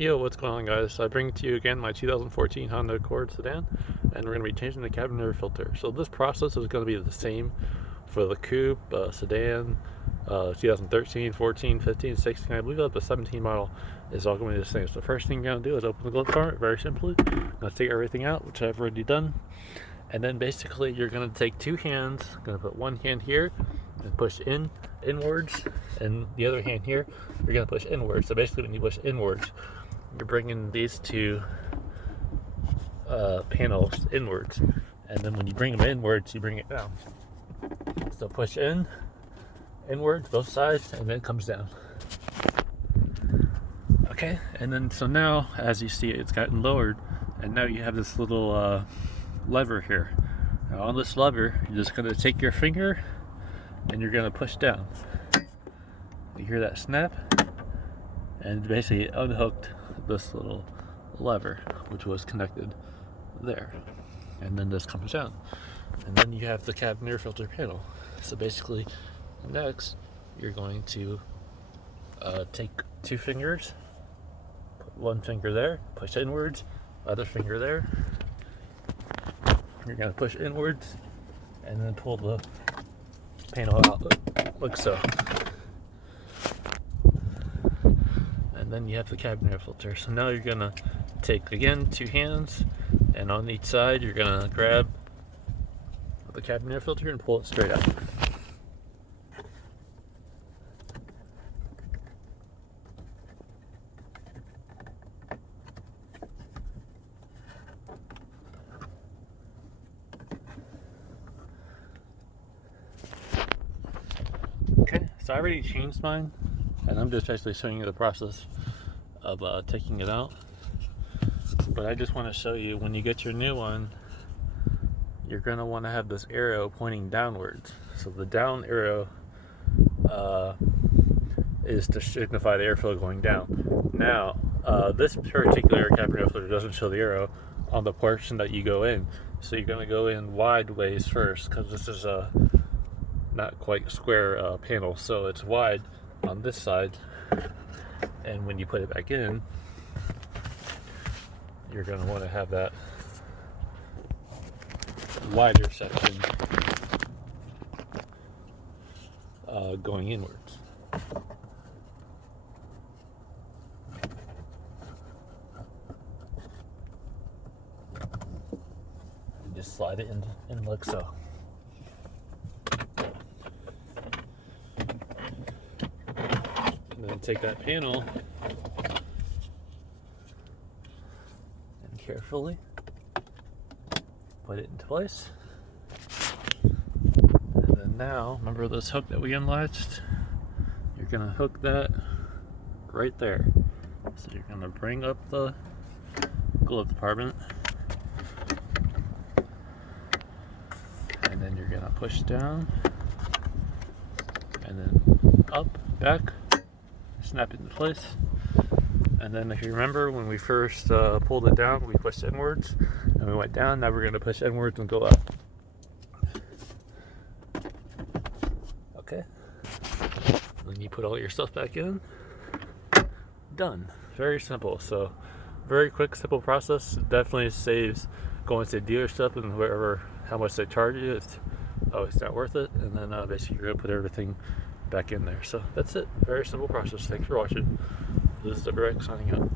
Yo, what's going on, guys? So I bring to you again my 2014 Honda Accord sedan, and we're going to be changing the cabin air filter. So this process is going to be the same for the coupe, sedan, 2013, 14, 15, 16, I believe up to 17 model is all going to be the same. So the first thing you're going to do is open the glove compartment, very simply. I'm going to take everything out, which I've already done. And then basically you're going to take two hands, going to put one hand here and push inwards, and the other hand here, you're going to push inwards. So basically when you push inwards, you're bringing these two panels inwards, and then when you bring them inwards, you bring it down. So push inwards, both sides, and then it comes down. Okay, and then so now, as you see, it's gotten lowered, and now you have this little lever here. Now on this lever, you're just going to take your finger, and you're going to push down. You hear that snap? And basically it unhooked this little lever, which was connected there, and then this comes down, and then you have the cabin air filter panel. So basically next you're going to take two fingers, put one finger there, push inwards, other finger there, you're going to push inwards, and then pull the panel out like so. And then you have the cabin air filter. So now you're gonna take, again, two hands, and on each side you're gonna grab the cabin air filter and pull it straight out. Okay, so I already changed mine, and I'm just actually showing you the process of taking it out. But I just want to show you, when you get your new one, you're going to want to have this arrow pointing downwards. So the down arrow is to signify the airflow going down. Now, this particular cabin air filter doesn't show the arrow on the portion that you go in. So you're going to go in wide ways first, because this is a not quite square panel, so it's wide on this side, and when you put it back in, you're going to want to have that wider section going inwards. And just slide it in like so. And then take that panel and carefully put it into place. And then now, remember this hook that we unlatched? You're going to hook that right there. So you're going to bring up the glove compartment, and then you're going to push down, and then up, back, snap it into place. And then if you remember, when we first pulled it down, we pushed inwards and we went down. Now we're going to push inwards and go up. Okay, then you put all your stuff back in. Done. Very simple. So very quick, simple process. It definitely saves going to the dealership and wherever, how much they charge you. It's always not worth it. And then basically you're going to put everything back in there. So that's it. Very simple process. Thanks for watching. This is the Direct signing out.